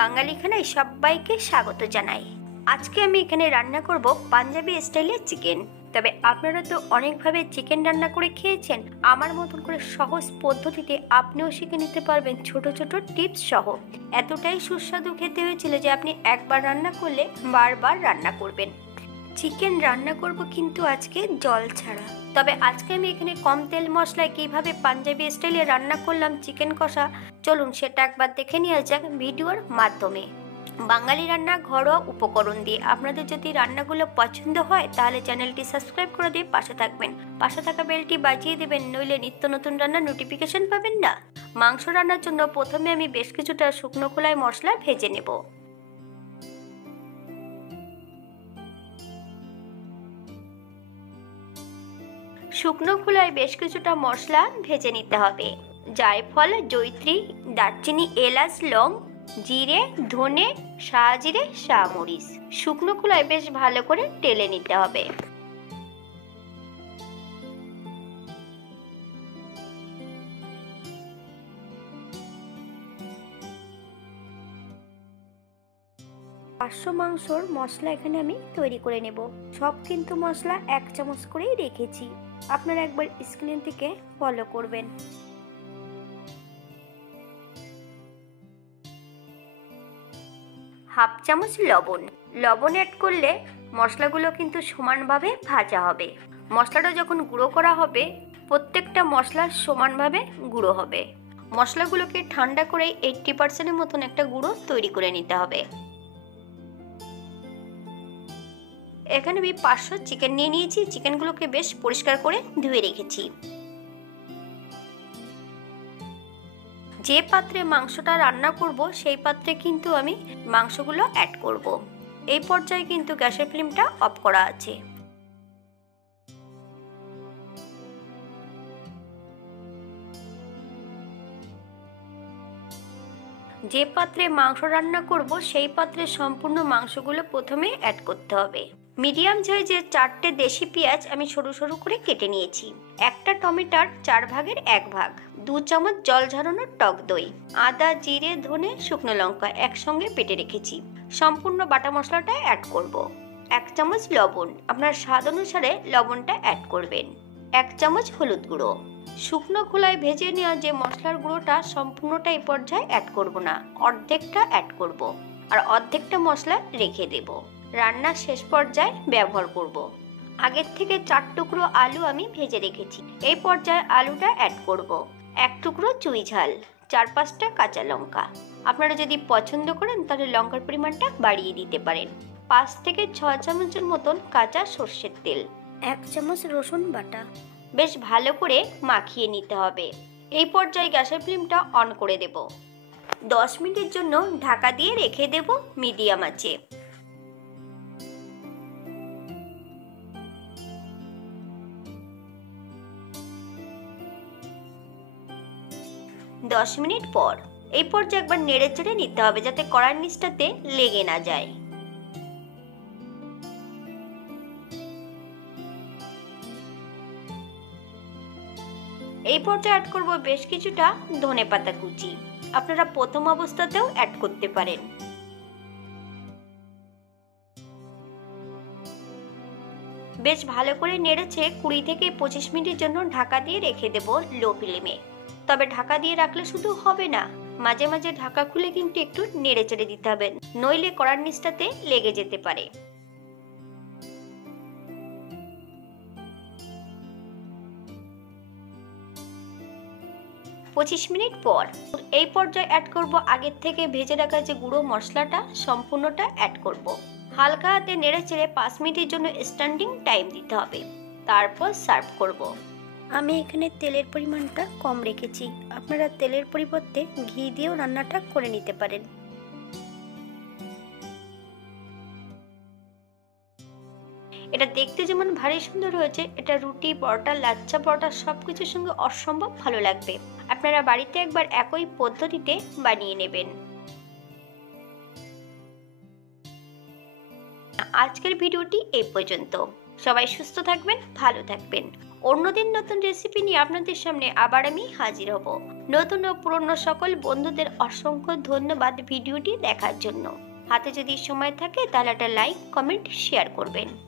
বাঙালি খানায় সবাইকে স্বাগত জানাই। আজকে আমি এখানে রান্না করব পাঞ্জাবি স্টাইলের চিকেন। তবে আপনারা তো অনেকভাবে চিকেন রান্না করে খেয়েছেন, আমার মতন করে সহজ পদ্ধতিতে আপনিও শিখে নিতে পারবেন ছোট ছোট টিপস সহ। এতটাই সুস্বাদু খেতে হয়েছিল যে আপনি একবার রান্না করলে বারবার রান্না করবেন। চিকেন রান্না করব কিন্তু আজকে জল ছাড়া। তবে আজকে আমি এখানে কম তেল মশলায় কিভাবে পাঞ্জাবি স্টাইলে রান্না করলাম চিকেন কষা, চলুন সেটা একবার দেখে নেওয়া যাক ভিডিওর মাধ্যমে। বাঙালি রান্না ঘরোয়া উপকরণ দিয়ে। আপনাদের যদি রান্নাগুলো পছন্দ হয় তাহলে চ্যানেলটি সাবস্ক্রাইব করে দিয়ে পাশে থাকবেন, পাশে থাকা বেলটি বাজিয়ে দেবেন, নইলে নিত্য নতুন রান্নার নোটিফিকেশন পাবেন না। মাংস রান্নার জন্য প্রথমে আমি বেশ কিছুটা শুকনো খোলায় মশলা ভেজে নেব। শুকনো খোলায় বেশ কিছুটা মশলা ভেজে নিতে হবে। জায়ফল, জয়িত্রী, দারচিনি, এলাচ, লং, জিরে, ধনে, শাহজিরে, শাহমরিচ শুকনো খোলায় বেশ ভালো করে টেলে নিতে হবে। পাঁচশো মাংসর মশলা এখানে আমি তৈরি করে নেব। সব কিন্তু মশলা 1 চামচ করেই রেখেছি, আপনারা একবার স্ক্রিন থেকে ফলো করবেন। হাফ চামচ লবণ অ্যাড করলে মশলাগুলো কিন্তু সমানভাবে ভাজা হবে। মশলাটা যখন গুঁড়ো করা হবে প্রত্যেকটা মশলা সমানভাবে গুঁড়ো হবে। মশলাগুলোকে ঠান্ডা করে 80% মতন একটা গুঁড়ো তৈরি করে নিতে হবে। এখানে আমি 500 চিকেন নিয়ে নিয়েছি। চিকেনগুলোকে বেশ পরিষ্কার করে ধুয়ে রেখেছি। যে পাত্রে মাংসটা রান্না করব সেই পাত্রে কিন্তু আমি মাংসগুলো অ্যাড করব। এই পর্যায়ে কিন্তু গ্যাসের ফ্লেমটা অফ করা আছে। যে পাত্রে মাংস রান্না করব সেই পাত্রে সম্পূর্ণ মাংসগুলো প্রথমে অ্যাড করতে হবে। মিডিয়াম সাইজের 4টে দেশি পেঁয়াজ আমি সরু সরু করে কেটে নিয়েছি। একটা টমেটোর 4 ভাগের 1 ভাগ, 2 চামচ জল ঝরানো টক দই, আদা, জিরে, ধনে, শুকনো লঙ্কা একসঙ্গে বেটে রেখেছি। সম্পূর্ণ বাটা মশলাটা অ্যাড করব। 1 চামচ লবণ, আপনার স্বাদ অনুসারে লবণটা অ্যাড করবেন। 1 চামচ হলুদ গুঁড়ো। শুকনো খোলায় ভেজে নেওয়া যে মশলার গুঁড়োটা সম্পূর্ণটা এই পর্যায়ে অ্যাড করব না, অর্ধেকটা অ্যাড করব আর অর্ধেকটা মশলা রেখে দেব, রান্নার শেষ পর্যায়ে ব্যবহার করব। আগের থেকে 4 টুকরো আলু আমি ভেজে রেখেছি, এই পর্যায়ে আলুটা অ্যাড করব। 1 টুকরো চুই ঝাল, 4-5টা কাঁচা লঙ্কা। আপনারা যদি পছন্দ করেন তাহলে লঙ্কার পরিমাণটা বাড়িয়ে দিতে পারেন। 5 থেকে 6 চামচের মতন কাঁচা সর্ষের তেল, 1 চামচ রসুন বাটা। বেশ ভালো করে মাখিয়ে নিতে হবে। এই পর্যায়ে গ্যাসের ফ্লেমটা অন করে দেব। 10 মিনিটের জন্য ঢাকা দিয়ে রেখে দেব মিডিয়াম আঁচে। দশ মিনিট পর এই পর্যায়ে একবার নেড়ে চেড়ে নিতে হবে যাতে কড়াইয়ের নিচটাতে লেগে না যায়। এই পর্যায়ে অ্যাড করব বেশ কিছুটা ধনেপাতা কুচি, আপনারা প্রথম অবস্থাতেও অ্যাড করতে পারেন। বেশ ভালো করে নেড়েছে 20 থেকে 25 মিনিটের জন্য ঢাকা দিয়ে রেখে দেব লো ফ্লেমে। তবে ঢাকা দিয়ে রাখলে শুধু হবে না, মাঝে মাঝে ঢাকা খুলে কিন্তু একটু নেড়ে চেড়ে দিতে হবে, নইলে কড়ার নিচটাতে লেগে যেতে পারে। পঁচিশ মিনিট পর এই পর্যায়ে অ্যাড করব আগের থেকে ভেজে রাখা যে গুঁড়ো মশলাটা, সম্পূর্ণটা অ্যাড করব। হালকা হাতে নেড়ে চেড়ে 5 মিনিটের জন্য স্ট্যান্ডিং টাইম দিতে হবে, তারপর সার্ভ করব। আমি এখানে তেলের পরিমাণটা কম রেখেছি, আপনারা তেলের পরিবর্তে ঘি দিয়েও রান্নাটা করে নিতে পারেন। এটা দেখতে যেমন ভারী সুন্দর হয়েছে, এটা রুটি, পরোটা, লাচ্ছা পরোটা সবকিছুর সঙ্গে অসম্ভব ভালো লাগবে। আপনারা বাড়িতে একবার একই পদ্ধতিতে বানিয়ে নেবেন। আজকের ভিডিওটি এই পর্যন্ত। সবাই সুস্থ থাকবেন, ভালো থাকবেন। অন্যদিন নতুন রেসিপি নিয়ে আপনাদের সামনে আবার আমি হাজির হব। নতুন ও পুরনো সকল বন্ধুদের অসংখ্য ধন্যবাদ ভিডিওটি দেখার জন্য। হাতে যদি সময় থাকে তাহলে একটা লাইক, কমেন্ট, শেয়ার করবেন।